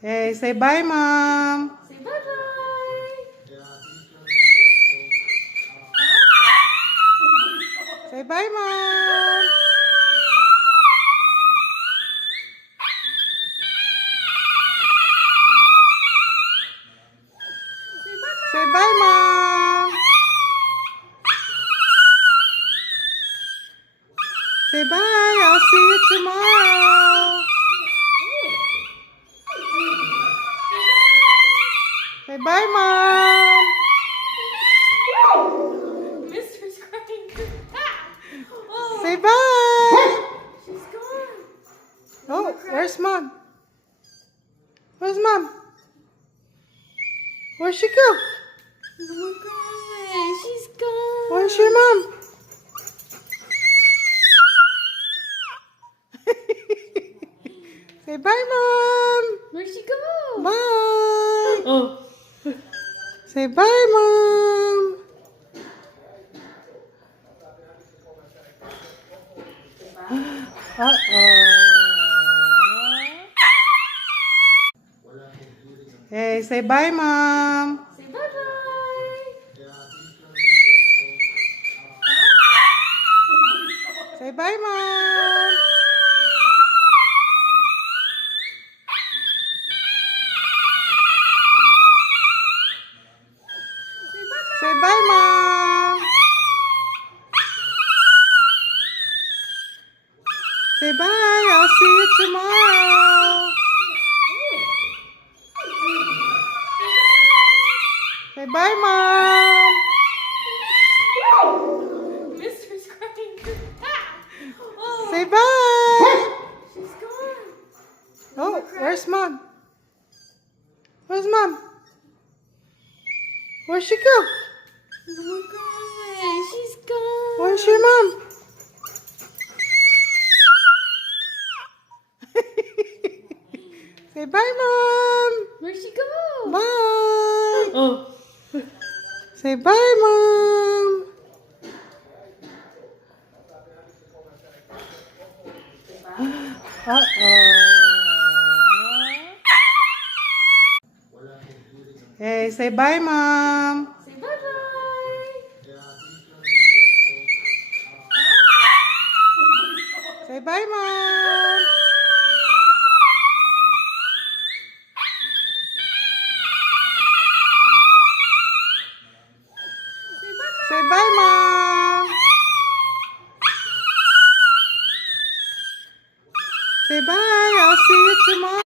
Hey, say bye, Mom. Say bye-bye. Say bye, Mom. Say bye, Mom. Say bye. I'll see you tomorrow. Say bye, Mom. Mister's crying. Oh, Say bye. she's gone. Oh, where's Mom? Where's Mom? Where'd she go? Oh my God, she's gone. Where's your mom? Say bye, Mom. Where'd she go? Bye. Oh. Say bye, Mom. Uh-oh. Hey, say bye, Mom. Say bye-bye. Say bye, Mom. Say bye, Mom. Say bye. I'll see you tomorrow. Say bye, Mom. Mister's crying. Oh, Say bye. she's gone. Oh, where's Mom? Where's Mom? Where'd she go? Oh my God, she's gone. Where's your mom? Say bye, Mom. Where'd she go? Bye. Oh. Say bye, Mom. Uh-oh. Hey, say bye, Mom. Say bye-bye. Say bye, Mom.